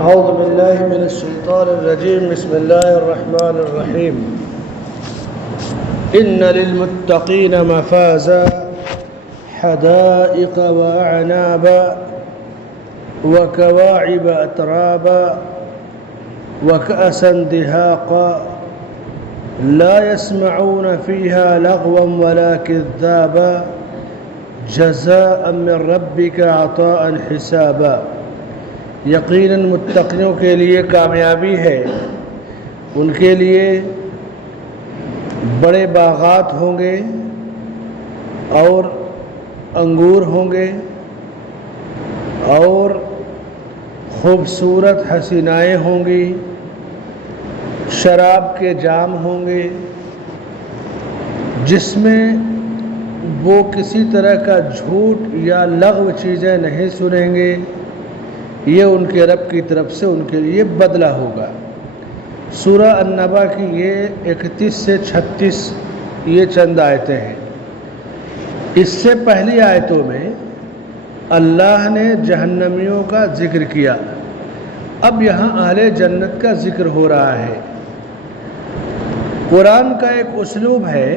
أعوذ بالله من الشيطان الرجيم. بسم الله الرحمن الرحيم. إن للمتقين مفازا حدائق وأعنابا وكواعب أترابا وكأسا دهاقا لا يسمعون فيها لغوا ولا كذابا جزاء من ربك عطاء حسابا. یقیناً متقیوں کے لیے کامیابی ہے، ان کے لیے بڑے باغات ہوں گے اور انگور ہوں گے اور خوبصورت حسینائیں ہوں گی، شراب کے جام ہوں گے جس میں وہ کسی طرح کا جھوٹ یا لغو چیزیں نہیں سنیں گے. یہ ان کے رب کی طرف سے ان کے لیے بدلہ ہوگا. سورہ النبا کی یہ 31 سے 36 یہ چند آیتیں ہیں. اس سے پہلی آیتوں میں اللہ نے جہنمیوں کا ذکر کیا. اب یہاں اہل جنت کا ذکر ہو رہا ہے. قرآن کا ایک اسلوب ہے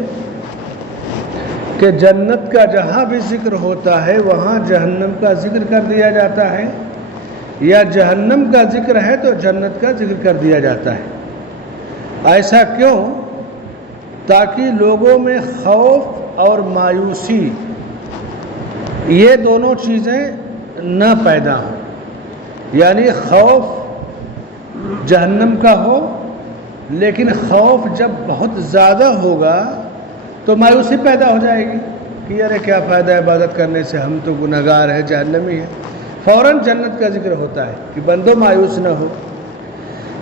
کہ جنت کا جہاں بھی ذکر ہوتا ہے وہاں جہنم کا ذکر کر دیا جاتا ہے، یا جہنم کا ذکر ہے تو جنت کا ذکر کر دیا جاتا ہے. ایسا کیوں؟ تاکہ لوگوں میں خوف اور مایوسی یہ دونوں چیزیں نہ پیدا ہوں. یعنی خوف جہنم کا ہو، لیکن خوف جب بہت زیادہ ہوگا تو مایوسی پیدا ہو جائے گی کہ یار کیا فائدہ عبادت کرنے سے، ہم تو گنہگار ہیں، جہنمی ہیں. فوراً جنت کا ذکر ہوتا ہے کہ بندو مایوس نہ ہو.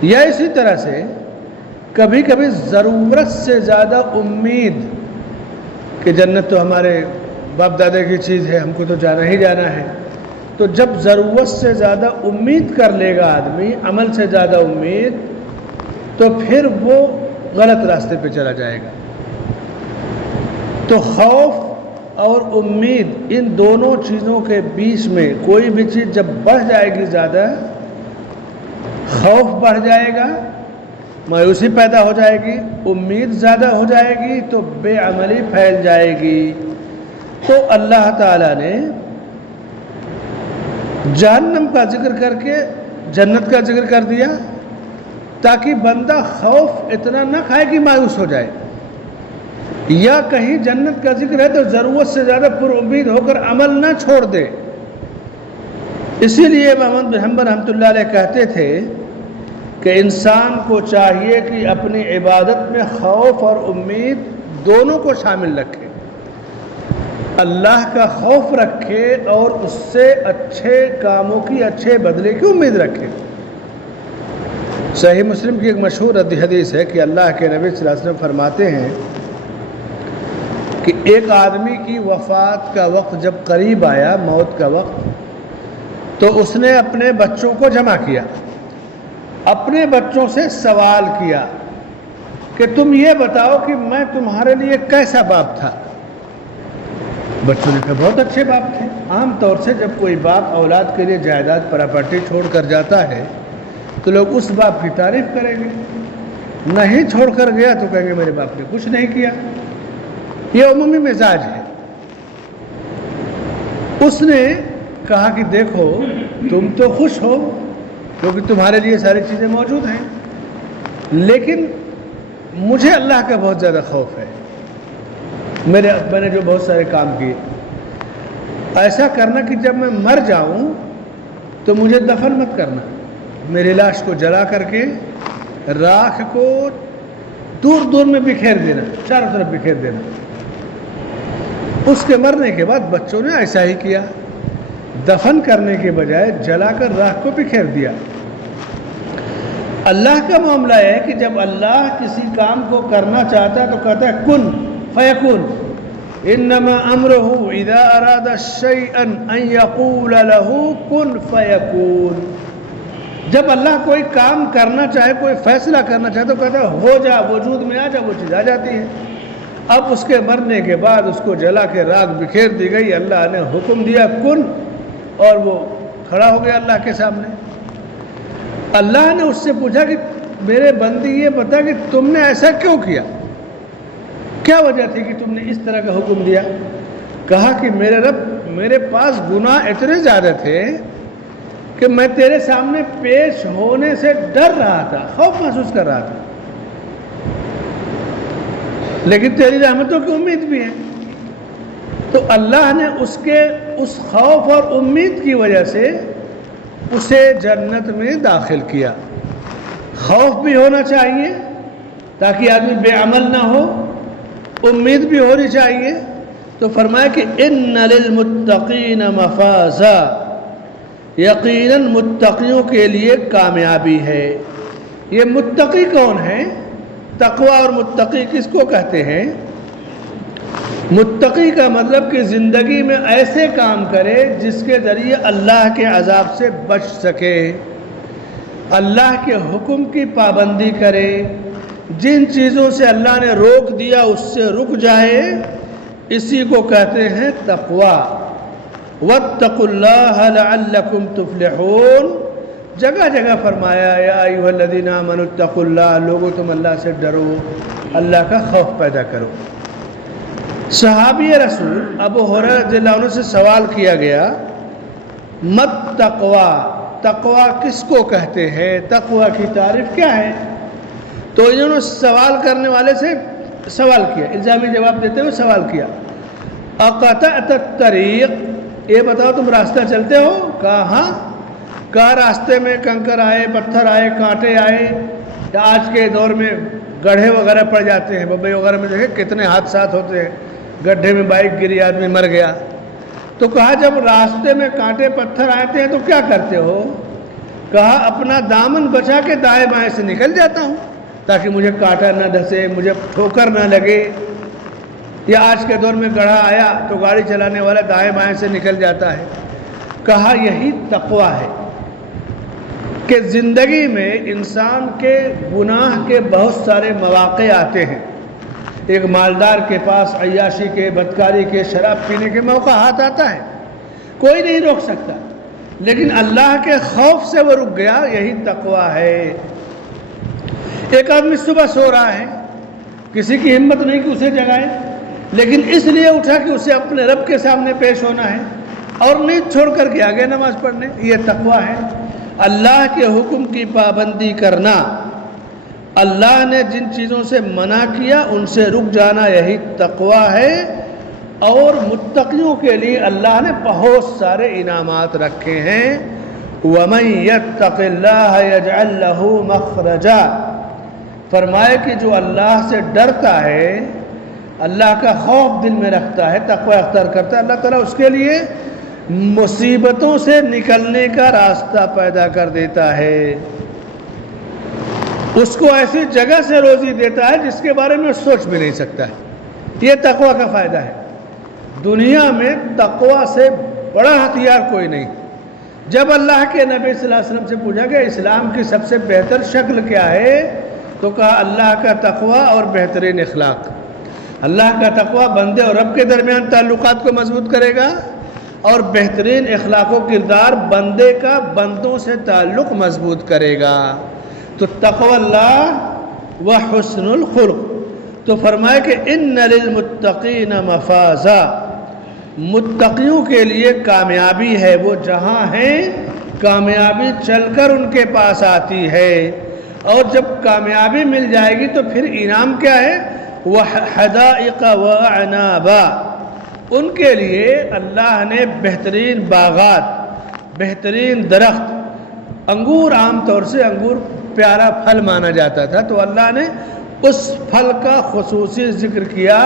یا اسی طرح سے کبھی کبھی ضرورت سے زیادہ امید کہ جنت تو ہمارے باپ دادا کی چیز ہے، ہم کو تو جانا ہی جانا ہے. تو جب ضرورت سے زیادہ امید کر لے گا آدمی، عمل سے زیادہ امید، تو پھر وہ غلط راستے پہ چلا جائے گا. تو خوف اور امید ان دونوں چیزوں کے بیچ میں کوئی بھی چیز جب بڑھ جائے گی زیادہ، خوف بڑھ جائے گا، مایوسی پیدا ہو جائے گی، امید زیادہ ہو جائے گی تو بے عملی پھیل جائے گی. تو اللہ تعالیٰ نے جہنم کا ذکر کر کے جنت کا ذکر کر دیا تاکہ بندہ خوف اتنا نہ کھائے کہ مایوس ہو جائے، یا کہیں جنت کا ذکر ہے تو ضرورت سے زیادہ پر امید ہو کر عمل نہ چھوڑ دے. اسی لیے محمد بن حنبل رحمۃ اللہ علیہ کہتے تھے کہ انسان کو چاہیے کہ اپنی عبادت میں خوف اور امید دونوں کو شامل رکھے. اللہ کا خوف رکھے اور اس سے اچھے کاموں کی، اچھے بدلے کی امید رکھے. صحیح مسلم کی ایک مشہور حدیث ہے کہ اللہ کے نبی صلی اللہ علیہ وسلم فرماتے ہیں کہ ایک آدمی کی وفات کا وقت جب قریب آیا، موت کا وقت، تو اس نے اپنے بچوں کو جمع کیا، اپنے بچوں سے سوال کیا کہ تم یہ بتاؤ کہ میں تمہارے لیے کیسا باپ تھا. بچوں نے کہا بہت اچھے باپ تھے. عام طور سے جب کوئی باپ اولاد کے لیے جائیداد پراپرٹی چھوڑ کر جاتا ہے تو لوگ اس باپ کی تعریف کریں گے. نہیں چھوڑ کر گیا تو کہیں گے میرے باپ نے کچھ نہیں کیا. یہ عمومی مزاج ہے. اس نے کہا کہ دیکھو تم تو خوش ہو کیونکہ تمہارے لیے ساری چیزیں موجود ہیں، لیکن مجھے اللہ کا بہت زیادہ خوف ہے. میں نے جو بہت سارے کام کیے، ایسا کرنا کہ جب میں مر جاؤں تو مجھے دفن مت کرنا، میری لاش کو جلا کر کے راکھ کو دور دور میں بکھیر دینا، چاروں طرف بکھیر دینا. اس کے مرنے کے بعد بچوں نے ایسا ہی کیا، دفن کرنے کے بجائے جلا کر راکھ کو بکھیر دیا. اللہ کا معاملہ ہے کہ جب اللہ کسی کام کو کرنا چاہتا ہے تو کہتا ہے کن فیکون. انما امرہ اذا اراد شیئا ان یقول له کن فیکون. جب اللہ کوئی کام کرنا چاہے، کوئی فیصلہ کرنا چاہے تو کہتا ہے ہو جا، وجود میں آ جا، وہ چیز آ جاتی ہے. اب اس کے مرنے کے بعد اس کو جلا کے راکھ بکھیر دی گئی، اللہ نے حکم دیا کن، اور وہ کھڑا ہو گیا اللہ کے سامنے. اللہ نے اس سے پوچھا کہ میرے بندی یہ بتا کہ تم نے ایسا کیوں کیا، کیا وجہ تھی کہ تم نے اس طرح کا حکم دیا؟ کہا کہ میرے رب، میرے پاس گناہ اتنے زیادہ تھے کہ میں تیرے سامنے پیش ہونے سے ڈر رہا تھا، خوف محسوس کر رہا تھا، لیکن تیری رحمتوں کی امید بھی ہے۔ تو اللہ نے اس خوف اور امید کی وجہ سے اسے جنت میں داخل کیا۔ خوف بھی ہونا چاہیے تاکہ آدمی بے عمل نہ ہو، امید بھی ہونی چاہیے۔ تو فرمایا کہ ان للمتقین مفازا، یقیناً متقیوں کے لیے کامیابی ہے۔ یہ متقی کون ہے؟ تقوی اور متقی کس کو کہتے ہیں؟ متقی کا مطلب کہ زندگی میں ایسے کام کرے جس کے ذریعے اللہ کے عذاب سے بچ سکے، اللہ کے حکم کی پابندی کرے، جن چیزوں سے اللہ نے روک دیا اس سے رک جائے، اسی کو کہتے ہیں تقوی۔ واتقوا اللہ لعلکم تفلحون، جگہ جگہ فرمایا یا ایھا الذین آمنوا اتقوا اللہ، لوگو تم اللہ سے ڈرو، اللہ کا خوف پیدا کرو۔ صحابی رسول ابو ہریرہ رضی اللہ عنہ سے سوال کیا گیا، مت تقوی، تقوی کس کو کہتے ہیں، تقوی کی تعریف کیا ہے؟ تو انہوں نے سوال کرنے والے سے سوال کیا، الزامی جواب دیتے ہوئے سوال کیا، اقطعت الطریق، یہ بتاؤ تم راستہ چلتے ہو؟ کہا ہاں۔ کہا راستے میں کنکر آئے، پتھر آئے، کانٹے آئے، یا آج کے دور میں گڑھے وغیرہ پڑ جاتے ہیں، بمبئی وغیرہ میں دیکھیں کتنے حادثات ہوتے ہیں، گڈھے میں بائک گری، آدمی مر گیا۔ تو کہا جب راستے میں کانٹے پتھر آتے ہیں تو کیا کرتے ہو؟ کہا اپنا دامن بچا کے دائیں بائیں سے نکل جاتا ہوں تاکہ مجھے کانٹا نہ ڈھسے، مجھے ٹھوکر نہ لگے۔ یا آج کے دور میں گڑھا آیا تو گاڑی چلانے والا دائیں بائیں سے نکل جاتا ہے۔ کہا یہی تقوی ہے کہ زندگی میں انسان کے گناہ کے بہت سارے مواقع آتے ہیں، ایک مالدار کے پاس عیاشی کے، بدکاری کے، شراب پینے کے موقع ہاتھ آتا ہے، کوئی نہیں روک سکتا، لیکن اللہ کے خوف سے وہ رک گیا، یہی تقوی ہے۔ ایک آدمی صبح سو رہا ہے، کسی کی ہمت نہیں کہ اسے جگائے، لیکن اس لیے اٹھا کہ اسے اپنے رب کے سامنے پیش ہونا ہے اور نیند چھوڑ کر کے آگے نماز پڑھنے، یہ تقوی ہے۔ اللہ کے حکم کی پابندی کرنا، اللہ نے جن چیزوں سے منع کیا ان سے رک جانا، یہی تقوی ہے۔ اور متقیوں کے لیے اللہ نے بہت سارے انعامات رکھے ہیں۔ وَمَن يَتَّقِ اللَّهَ يَجْعَل لَّهُ مَخْرَجًا، فرمائے کہ جو اللہ سے ڈرتا ہے، اللہ کا خوف دل میں رکھتا ہے، تقوی اختیار کرتا ہے، اللہ تعالیٰ اس کے لیے مصیبتوں سے نکلنے کا راستہ پیدا کر دیتا ہے، اس کو ایسی جگہ سے روزی دیتا ہے جس کے بارے میں سوچ بھی نہیں سکتا ہے۔ یہ تقوی کا فائدہ ہے۔ دنیا میں تقوی سے بڑا ہتھیار کوئی نہیں۔ جب اللہ کے نبی صلی اللہ علیہ وسلم سے پوچھا کہ اسلام کی سب سے بہتر شکل کیا ہے، تو کہا اللہ کا تقوی اور بہترین اخلاق۔ اللہ کا تقوی بندے اور رب کے درمیان تعلقات کو مضبوط کرے گا، اور بہترین اخلاق و کردار بندے کا بندوں سے تعلق مضبوط کرے گا۔ تو تقوی اللہ و حسن الخلق۔ تو فرمایا کہ ان للمتقین مفازا، متقیوں کے لیے کامیابی ہے، وہ جہاں ہیں کامیابی چل کر ان کے پاس آتی ہے، اور جب کامیابی مل جائے گی تو پھر انعام کیا ہے؟ وحدائق وعنابا، ان کے لیے اللہ نے بہترین باغات، بہترین درخت، انگور، عام طور سے انگور پیارا پھل مانا جاتا تھا، تو اللہ نے اس پھل کا خصوصی ذکر کیا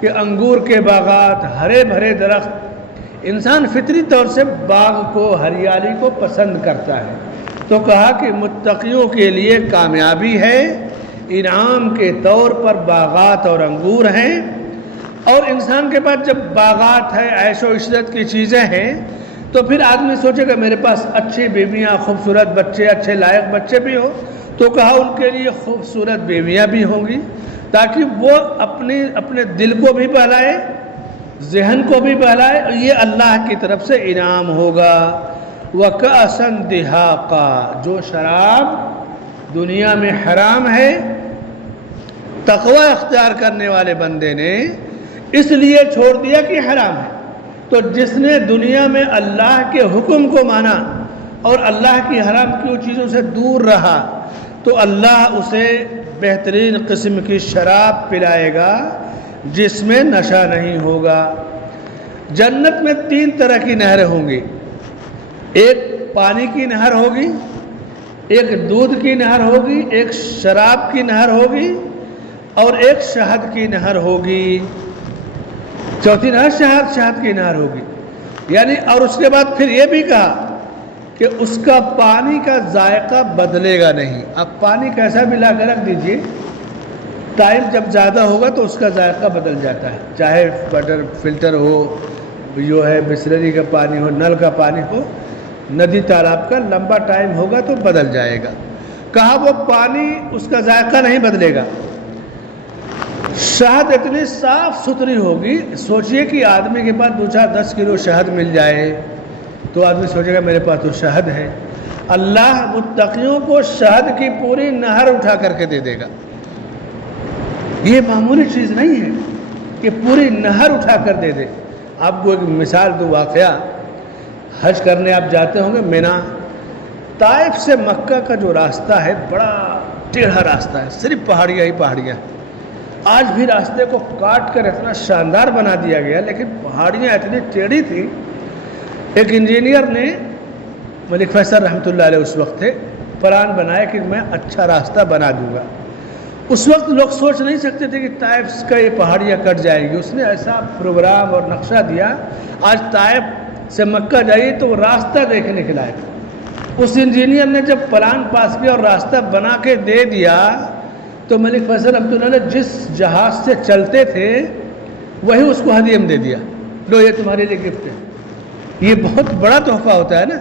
کہ انگور کے باغات، ہرے بھرے درخت۔ انسان فطری طور سے باغ کو، ہریالی کو پسند کرتا ہے، تو کہا کہ متقیوں کے لیے کامیابی ہے، انعام کے طور پر باغات اور انگور ہیں۔ اور انسان کے پاس جب باغات ہے، عیش و عشرت کی چیزیں ہیں، تو پھر آدمی سوچے کہ میرے پاس اچھی بیویاں، خوبصورت بچے، اچھے لائق بچے بھی ہو، تو کہا ان کے لیے خوبصورت بیویاں بھی ہوں گی، تاکہ وہ اپنے دل کو بھی بہلائے، ذہن کو بھی بہلائے، اور یہ اللہ کی طرف سے انعام ہوگا۔ وَكَأْسًا دِهَاقًا، جو شراب دنیا میں حرام ہے تقوی اختیار کرنے والے بندے نے اس لیے چھوڑ دیا کہ حرام ہے، تو جس نے دنیا میں اللہ کے حکم کو مانا اور اللہ کی حرام کی چیزوں سے دور رہا تو اللہ اسے بہترین قسم کی شراب پلائے گا جس میں نشہ نہیں ہوگا۔ جنت میں 3 طرح کی نہریں ہوں گی، ایک پانی کی نہر ہوگی، ایک دودھ کی نہر ہوگی، ایک شراب کی نہر ہوگی اور ایک شہد کی نہر ہوگی۔ چوتھی نہر شہد کی نہر ہوگی، یعنی اور اس کے بعد پھر یہ بھی کہا کہ اس کا پانی کا ذائقہ بدلے گا نہیں۔ اب پانی کیسا بھی لا کر رکھ دیجئے، ٹائم جب زیادہ ہوگا تو اس کا ذائقہ بدل جاتا ہے، چاہے واٹر فلٹر ہو، جو ہے بسلری کا پانی ہو، نل کا پانی ہو، ندی تالاب کا، لمبا ٹائم ہوگا تو بدل جائے گا۔ کہا وہ پانی اس کا ذائقہ نہیں بدلے گا۔ شہد اتنی صاف ستھری ہوگی، سوچئے کہ آدمی کے پاس 2-4-10 کلو شہد مل جائے تو آدمی سوچے گا میرے پاس تو شہد ہے۔ اللہ متقیوں کو شہد کی پوری نہر اٹھا کر کے دے دے گا۔ یہ معمولی چیز نہیں ہے کہ پوری نہر اٹھا کر دے دے۔ آپ کو ایک مثال دو، واقعہ، حج کرنے آپ جاتے ہوں گے مینا، طائف سے مکہ کا جو راستہ ہے بڑا ٹیڑھا راستہ ہے، صرف پہاڑیاں ہی پہاڑیاں۔ آج بھی راستے کو کاٹ کر اتنا شاندار بنا دیا گیا، لیکن پہاڑیاں اتنی ٹیڑھی تھی۔ ایک انجینئر نے، ملک فیصل رحمۃ اللہ علیہ اس وقت تھے، پلان بنایا کہ میں اچھا راستہ بنا دوں گا۔ اس وقت لوگ سوچ نہیں سکتے تھے کہ طائف کا یہ پہاڑیاں کٹ جائیں گی۔ اس نے ایسا پروگرام اور نقشہ دیا، آج طائف سے مکہ جائیے تو وہ راستہ دیکھنے کے لائق۔ اس انجینئر نے جب پلان پاس کیا اور راستہ بنا کے دے دیا تو ملک فیصل رحمۃ اللہ علیہ جس جہاز سے چلتے تھے وہی اس کو ہدیہ میں دے دیا، لو یہ تمہارے لیے گفٹ ہے۔ یہ بہت بڑا تحفہ ہوتا ہے نا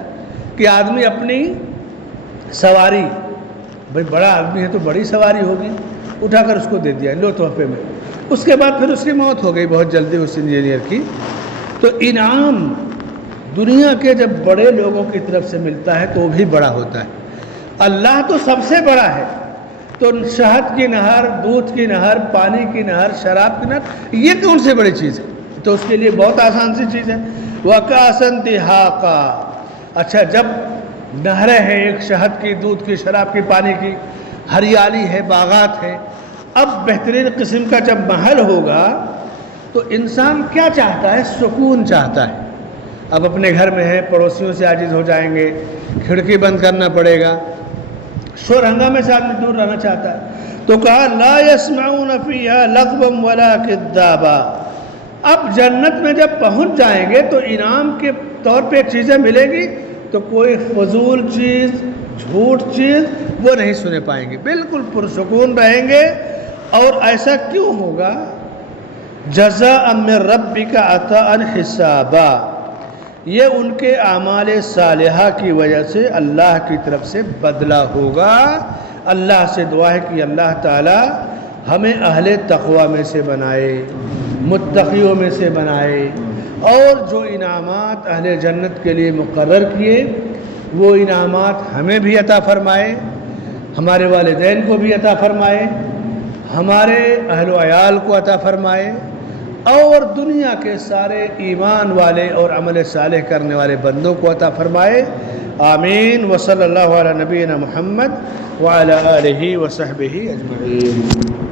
کہ آدمی اپنی سواری، بھئی بڑا آدمی ہے تو بڑی سواری ہوگی، اٹھا کر اس کو دے دیا، لو تحفے میں۔ اس کے بعد پھر اس کی موت ہو گئی بہت جلدی اس انجینئر کی۔ تو انعام دنیا کے جب بڑے لوگوں کی طرف سے ملتا ہے تو وہ بھی بڑا ہوتا ہے۔ اللہ تو سب سے بڑا ہے، تو شہد کی نہر، دودھ کی نہر، پانی کی نہر، شراب کی نہر، یہ کون سی بڑی چیز ہے؟ تو اس کے لیے بہت آسان سی چیز ہے، وَكَأْسًا دِهَاقًا۔ اچھا، جب نہریں ہیں، ایک شہد کی، دودھ کی، شراب کی، پانی کی، ہریالی ہے، باغات ہے، اب بہترین قسم کا جب محل ہوگا تو انسان کیا چاہتا ہے؟ سکون چاہتا ہے۔ اب اپنے گھر میں ہے، پڑوسیوں سے عاجز ہو جائیں گے، کھڑکی بند کرنا پڑے گا، شور ہنگامے سے آدمی دور رہنا چاہتا ہے۔ تو کہا لا يسمعون فيها لغوا ولا كذابا۔ اب جنت میں جب پہنچ جائیں گے تو انعام کے طور پہ چیزیں ملیں گی تو کوئی فضول چیز، جھوٹ چیز وہ نہیں سنے پائیں گے، بالکل پرسکون رہیں گے۔ اور ایسا کیوں ہوگا؟ جزاء من ربک عطاء حسابا، یہ ان کے اعمال صالحہ کی وجہ سے اللہ کی طرف سے بدلہ ہوگا۔ اللہ سے دعا ہے کہ اللہ تعالی ہمیں اہل تقوی میں سے بنائے، متقیوں میں سے بنائے، اور جو انعامات اہل جنت کے لیے مقرر کیے وہ انعامات ہمیں بھی عطا فرمائے، ہمارے والدین کو بھی عطا فرمائے، ہمارے اہل و عیال کو عطا فرمائے، اور دنیا کے سارے ایمان والے اور عمل صالح کرنے والے بندوں کو عطا فرمائے۔ آمین۔ وصلی اللہ علی نبینا محمد وعلی آلہ وصحبہ اجمعین۔